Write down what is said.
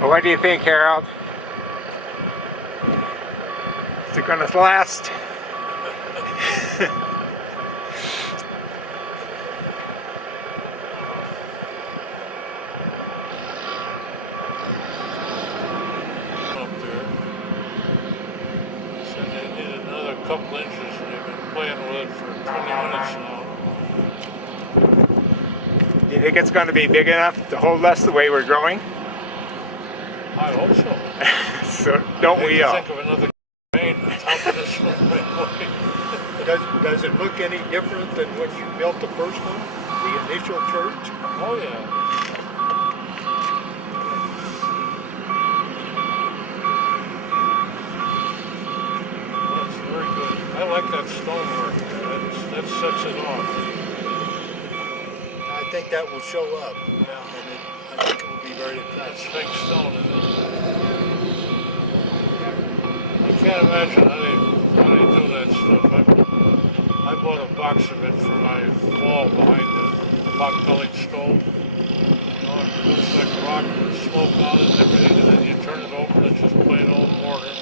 Well, what do you think, Harold? Is it going to last? Up there. They said they needed another couple inches, and they've been playing with it for 20 minutes now. Do you think it's going to be big enough to hold us the way we're growing? I hope so. So don't we all? Think of another main on top of this one railway. Does it look any different than when you built the first one? The initial church? Oh yeah. That's very good. I like that stonework. That sets it off. I think that will show up. Yeah. And I think it will be very That's attractive. fake stone, isn't it? I can't imagine how they do that stuff. I bought a box of it for my wall behind the pot-bellied stove. You know, it looks like rock with smoke on it and everything, and then you turn it over and it's just plain old mortar.